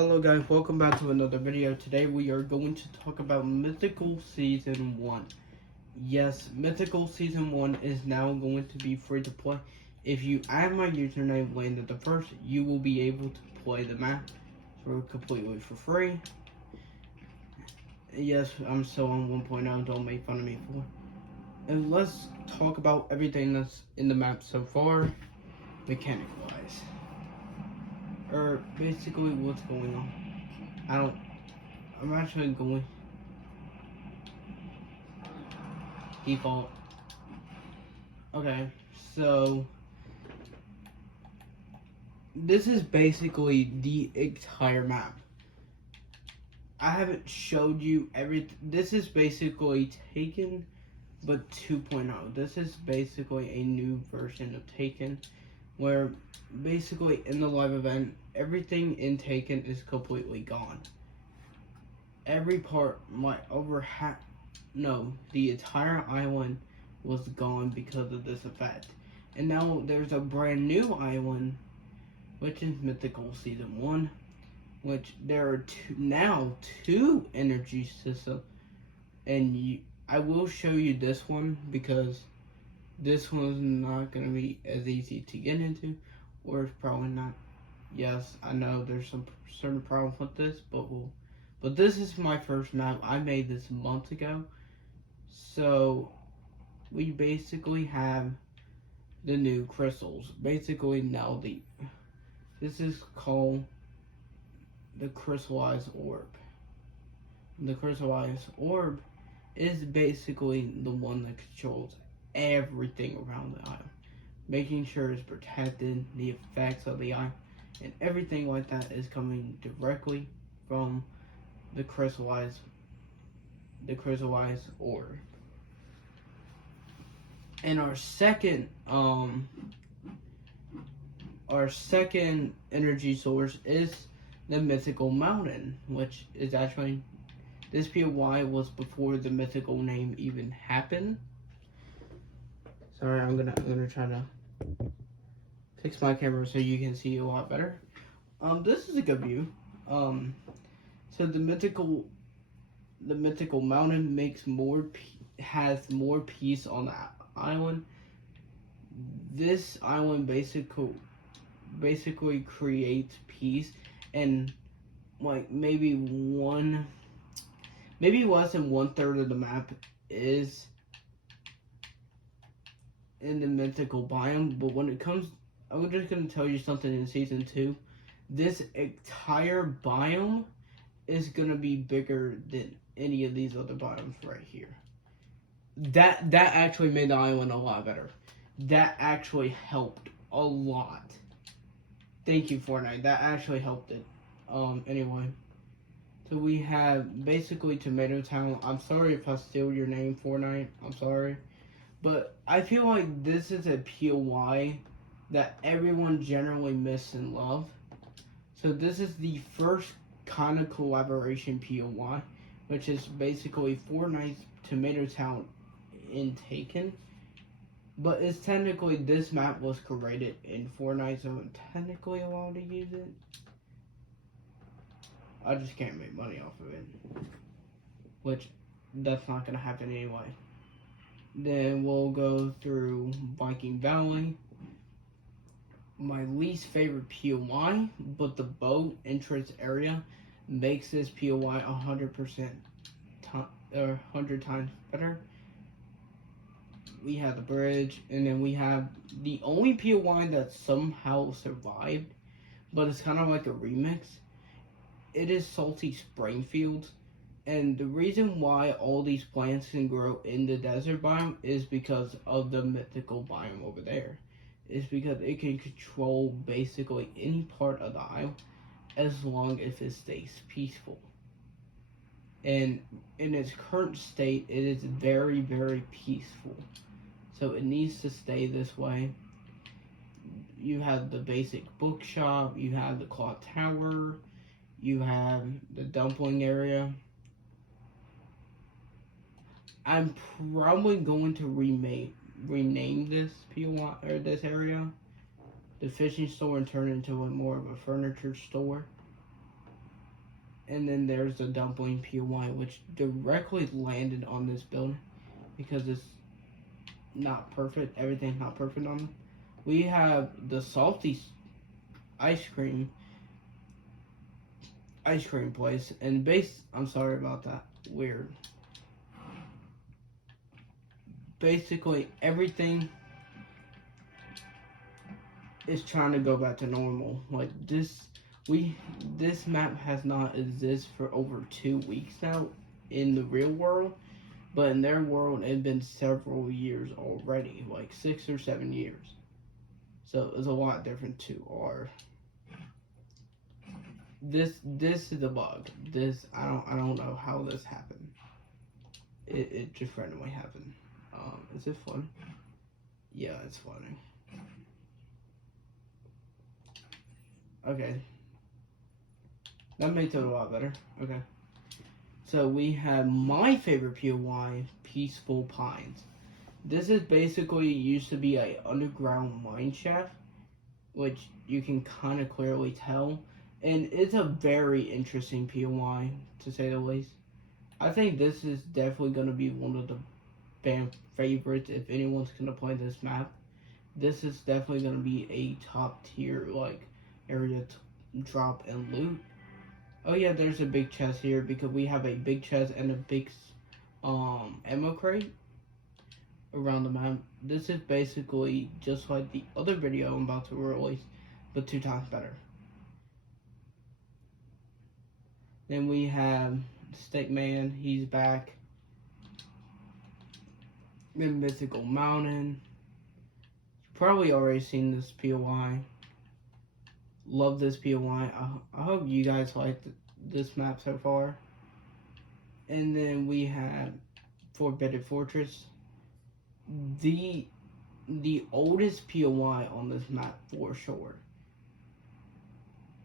Hello guys, welcome back to another video. Today we are going to talk about Mythical Season 1. Yes, Mythical Season 1 is now going to be free to play. If you add my username Landed the First, you will be able to play the map completely for free. Yes, I'm still on 1.0, don't make fun of me for it. And let's talk about everything that's in the map so far, mechanic wise. Or basically what's going on. I'm actually going default. Okay, so this is basically the entire map. I haven't showed you everything. This is basically Taken, but 2.0. This is basically a new version of Taken, where basically in the live event, everything in Taken is completely gone. Every part, the entire island was gone because of this effect. And now there's a brand new island, which is Mythical Season 1, which there are two energy systems. And I will show you this one because this one's not going to be as easy to get into, or it's probably not. Yes, I know there's some certain problems with this, but this is my first map. I made this months ago. So we basically have the new crystals. Basically now this is called the crystallized orb. The crystallized orb is basically the one that controls everything around the island, making sure it's protected, the effects of the island, and everything like that is coming directly from the crystallized orb. And our second energy source is the Mythical Mountain, which is actually, this POY was before the mythical name even happened. Sorry, I'm gonna try to fix my camera so you can see a lot better. This is a good view. So the mythical mountain has more peace on the island. This island basically creates peace, and like maybe less than 1/3 of the map is in the mythical biome. But when it comes, I'm just gonna tell you something in season 2. This entire biome is gonna be bigger than any of these other biomes right here. That actually made the island a lot better. That actually helped a lot. Thank you, Fortnite. That actually helped it. Anyway. So we have basically Tomato Town. I'm sorry if I steal your name, Fortnite. I'm sorry. But I feel like this is a POY that everyone generally misses and love. So this is the first kind of collaboration POY, which is basically Fortnite's Tomato Town in Taken. But it's technically, this map was created in Fortnite, so I'm technically allowed to use it. I just can't make money off of it, which that's not going to happen anyway. Then we'll go through Viking Valley. My least favorite POI, but the boat entrance area makes this POI 100 times better. We have the bridge, and then we have the only POI that somehow survived, but it's kind of like a remix. It is Salty Springfield, and the reason why all these plants can grow in the desert biome is because of the mythical biome over there. It's because it can control basically any part of the island as long as it stays peaceful. And in its current state, it is very, very peaceful. So it needs to stay this way. You have the basic bookshop, you have the clock tower, you have the dumpling area. I'm probably going to rename this POI, or this area, the fishing store, and turn it into more of a furniture store. And then there's the dumpling POI, which directly landed on this building because it's not perfect. Everything's not perfect on them. We have the salty ice cream place, and I'm sorry about that. Weird. Basically, everything is trying to go back to normal. Like this map has not existed for over 2 weeks now in the real world, but in their world it's been several years already, like 6 or 7 years. So it's a lot different to our. This is a bug. I don't know how this happened. It just randomly happened. Is it fun? Yeah, it's funny. Okay. That makes it a lot better. Okay. So we have my favorite POI, Peaceful Pines. This is basically used to be a underground mine shaft, which you can kind of clearly tell. And it's a very interesting POI, to say the least. I think this is definitely going to be one of the fan favorites if anyone's going to play this map. This is definitely going to be a top tier like area to drop and loot. Oh yeah, there's a big chest here because we have a big chest and a big ammo crate around the map. This is basically just like the other video I'm about to release, but 2 times better. Then we have Stickman, he's back. Then Mythical Mountain. You've probably already seen this POI. Love this POI. I hope you guys like this map so far. And then we have Forbidden Fortress. The oldest POI on this map for sure.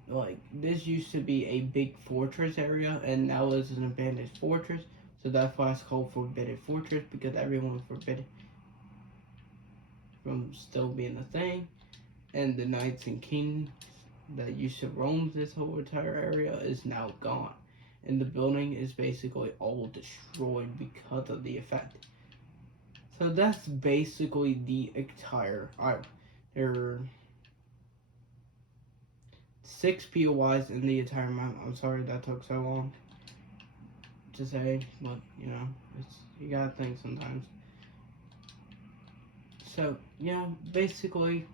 Like, this used to be a big fortress area, and now it's an abandoned fortress. So that's why it's called Forbidden Fortress, because everyone's forbidden from still being a thing. And the knights and kings that used to roam this whole entire area is now gone. And the building is basically all destroyed because of the effect. So that's basically the entire island. There are 6 POIs in the entire map. I'm sorry that took so long to say, but you know, you gotta think sometimes. So yeah, basically,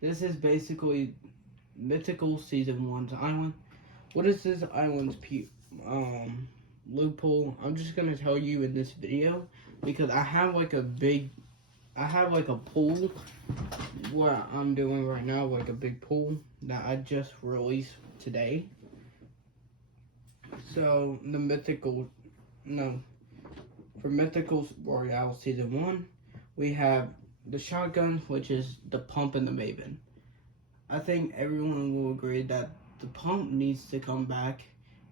this is basically Mythical Season 1's island. What is this island's loophole? I'm just gonna tell you in this video because I have like a pool what I'm doing right now, like a big pool that I just released today. So for Mythical Royale Season 1, we have the shotgun, which is the pump and the Maven. I think everyone will agree that the pump needs to come back,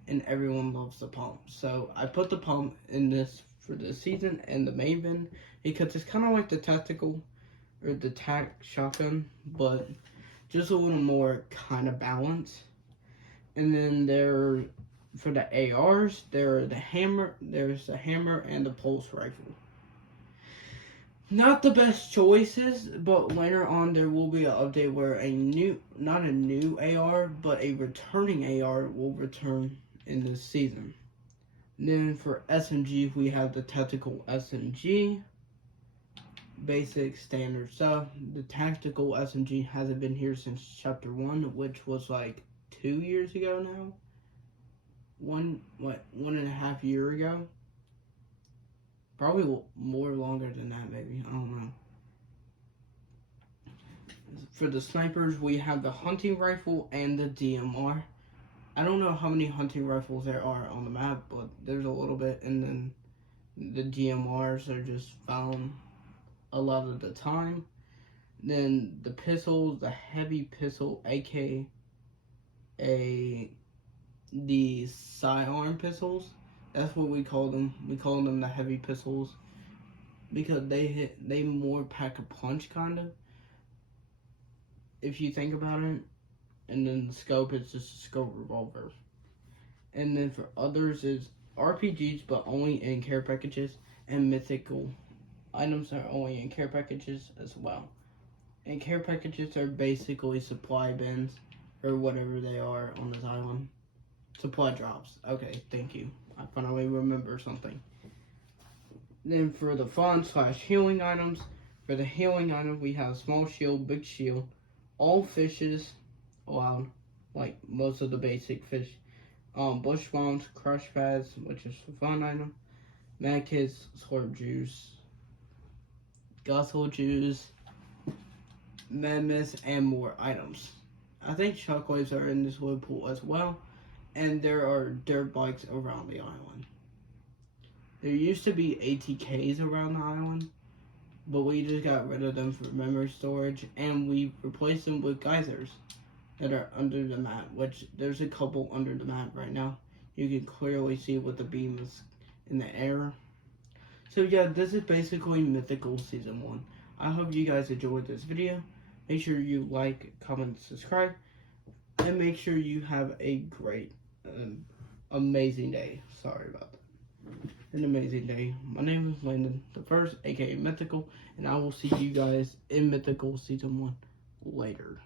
and everyone loves the pump. So I put the pump in this for this season, and the Maven, because it's kind of like the tactical or the tac shotgun, but just a little more kind of balanced. And then for the ARs, there's the hammer and the pulse rifle. Not the best choices, but later on there will be an update where not a new AR, but a returning AR will return in this season. Then for SMG, we have the tactical SMG. Basic standard stuff. The tactical SMG hasn't been here since chapter 1, which was like 2 years ago now. 1.5 years ago. Probably more longer than that, maybe. I don't know. For the snipers, we have the hunting rifle and the DMR. I don't know how many hunting rifles there are on the map, but there's a little bit, and then the DMRs are just found a lot of the time. Then the pistols, the heavy pistol, aka the sidearm pistols. That's what we call them. We call them the heavy pistols because they more pack a punch, kind of, if you think about it. And then the scope is just a scope revolver. And then for others is RPGs, but only in care packages, and mythical items are only in care packages as well. And care packages are basically supply bins or whatever they are on this island. Supply drops. Okay, thank you. I finally remember something. Then for the fun/healing items, for the healing item we have small shield, big shield, all fishes allowed, like most of the basic fish. Bush bombs, crush pads, which is a fun item, mad kits, slurp juice, guzzle juice, mammoths, and more items. I think shockwaves are in this wood pool as well, and there are dirt bikes around the island. There used to be ATKs around the island, but we just got rid of them for memory storage, and we replaced them with geysers that are under the map, which there's a couple under the map right now. You can clearly see what the beam is in the air. So yeah, this is basically Mythical Season 1. I hope you guys enjoyed this video. Make sure you like, comment, subscribe, and make sure you have a great, amazing day. Sorry about that. An amazing day. My name is Landon the First, aka Mythical, and I will see you guys in Mythical Season 1 later.